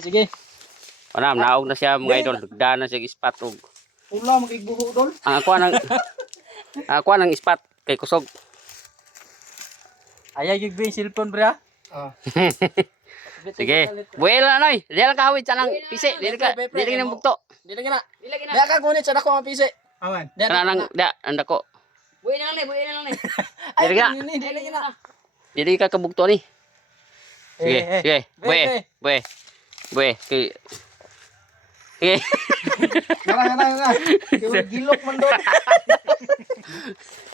Sige. Panam, naog na siya mga idol. Dagdanan siya ispat og. Pula magigbuho dol. Ang ako ng ispat kay kusog. Ayay yung green cellphone pre ha. Sige. Buela noy. Diyan ka hawid sa nang pisi. Dili ka nang bugto. Dili ka na. Dili ka gunit sa dako nga pisi. Aman. Kana nang anda ko. Buhay na lang ni. Dili ka. Dili ka na. Dili ka kabugto ni. Sige, sige. Be. Buwe. Sige. Yana. Gilok man dol.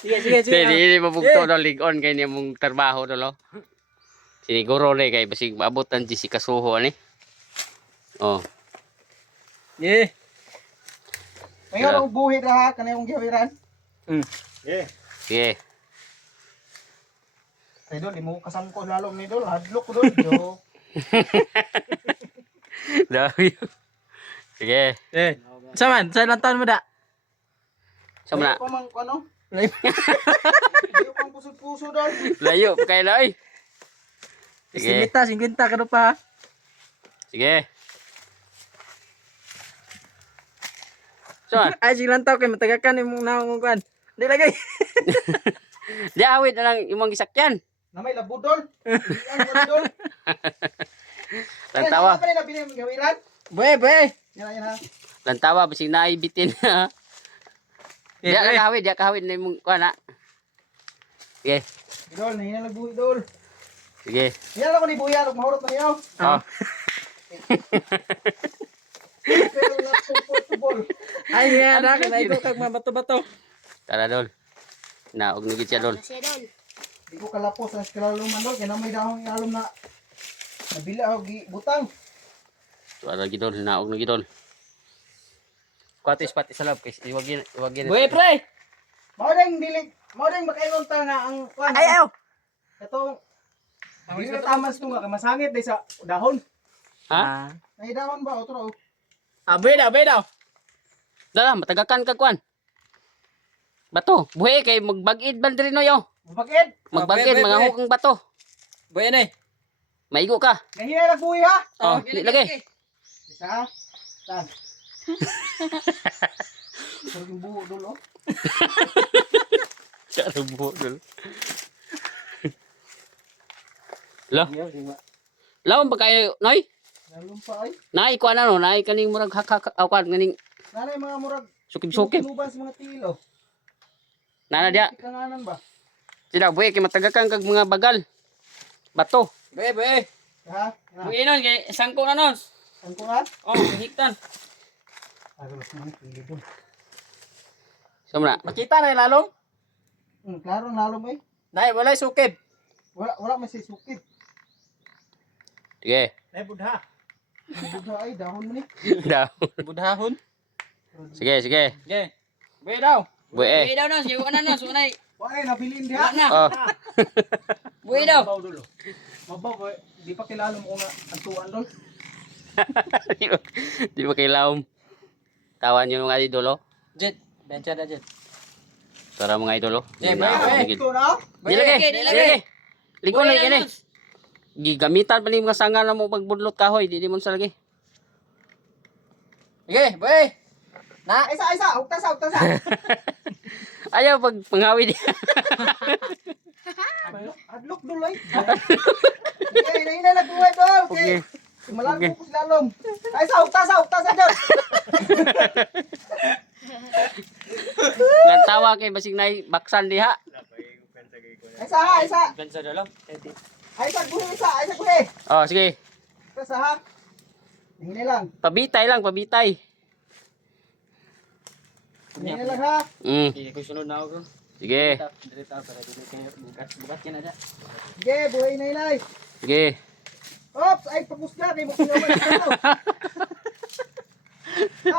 Sige. Dili mabugto do ligon kay ni mong trabaho do lo. Siniguro le kay basig maabotan di si kasuho ani. Oh. Ye. Ngayon ang buhi ra kanay yung giwiran. Sige. Ay dol, imo kasangko lalo ni dol, hadlok ko dol. Jo. Dawi. Sige. Saman, sa ilang taon mo da? Sama na. Ko mang ano? Iyo pang puso dol. Layo pa kay na oy. Sige. 50 ka pa ha. Sige. So, Ay, silang tao kay matagakan imong naungukan. Di lagay. di awit na lang imong gisakyan. Na may labo dol. Ano dol? Lantawa. Ano pa na binigay gawiran? Be. Yana. Lantawa basig naibitin. Dia kahawid na imong kuan na. Sige. Dol, nahina nagbuhi dol. Sige. Yan ako ni buya, mahurot na niyo. Oh. Pero na comfortable. Ay, nga na kay kag mabato-bato. Tara dol. Naog nugit siya dol. Siya dol. Di ko kalapos sa kaluluman dol, kaya na may dahong ialom na nabili ako butang. Tara gid dol, naog nugit dol. Kuatis pati sa lab kay iwagin. Boy, pre. Mao ding makaingon ta nga ang kuan. Ayaw. Ito Hindi na tamas ito nga, masangit day sa dahon. Ha? May dahon ba? Otro. Be daw. Dala matagakan ka kuan. Bato, buhi kay magbagid ban diri no yo. Bakit? Magbagid mga hukang bato. Boy na. Maigo ka. Nahihirap buhay ha? Oh, di lagi. Isa. Saan? Sarap yung buho dul oh. Cara buho dol. Lo. Lawan ba kayo, noy? Nalumpa ay. Nay kuan ano, nay kaning murag hakak awan kaning Nanay mga murag. sukib-sukib. Tinuban sa mga tilo. Nana dia. Ikanganan ba? Sila buhi kay matagakan kag mga bagal. Bato. Be. Ha? Buhi nun kay sangko na nun. Ang kuhan? Oh, hiktan. Agalos naman pili dul. Samra. Makita na lalong. Klaro nalom eh. Nay, walay sukib. Wala may sisukid. Sige. Ay budha. Budha ay dahon mo ni. Daw. Budahon. Sige. Ge. Be daw. Buhi. Buhay daw na. Siya na na. Sunay. Wala nabilin diha. Na. Oh. Buhay daw. Mabaw dulo. Mabaw di pa kilala mo nga ang tuan dol. Di ba kay laom? Tawan yung mga idolo. Jet. Bencha da jet. Tara mga idolo. Sige, Ito na. Di lagi. Di lagi. Ligo na kini. Gigamitan pa ni mga sanga na mo pagbudlot kahoy, di mo sa lagi. Ge, boy. Na. Isa. Hugtas. Ayaw pag pangawid. Adlok duloy. Okay, nahina nagbuhay dol. Okay. Malago ko sa lalom. Ay sa hugtas dol. Lantawa kay basig nay baksan diha. Isa. Bencha da lang. Ay sa buhi. Oh, sige. Isa ha. Hingin lang. Pabitay. Hingin lang ha. Sige, ko sunod na ako. Sige. Direta para dili kayo bugas ka na da. Sige, buhay na inay. Sige. Ops, ay papusga kay mo kuyaman ito.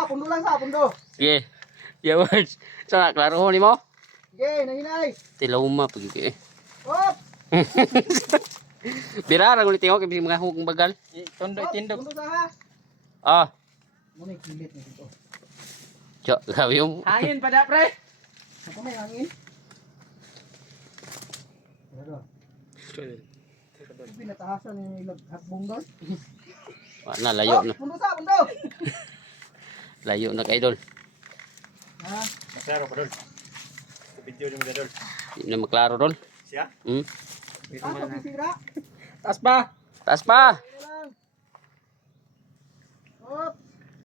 Pundo lang sa pundo. Sige. Yeah, words. So, klaro ho ni mo? Sige, nahinay. Tilawma pag Ops. Birara ulit yung kay mga hukong bagal. Tondo itindog. Pundo sa ha. Ah. Muna kilit na dito. Jo, grabe yung Hangin pa da, pre. Ako may hangin. Ano? Pinatahasan yung hakbong doon. Wala na, layo na. Mundo sa, mundo. Layo na kay idol. Ha? Klaro pa dol. Video ni mga dol. Hindi na maklaro dol. Siya? Hmm? Ah, pabisira. Taas pa. Taas pa!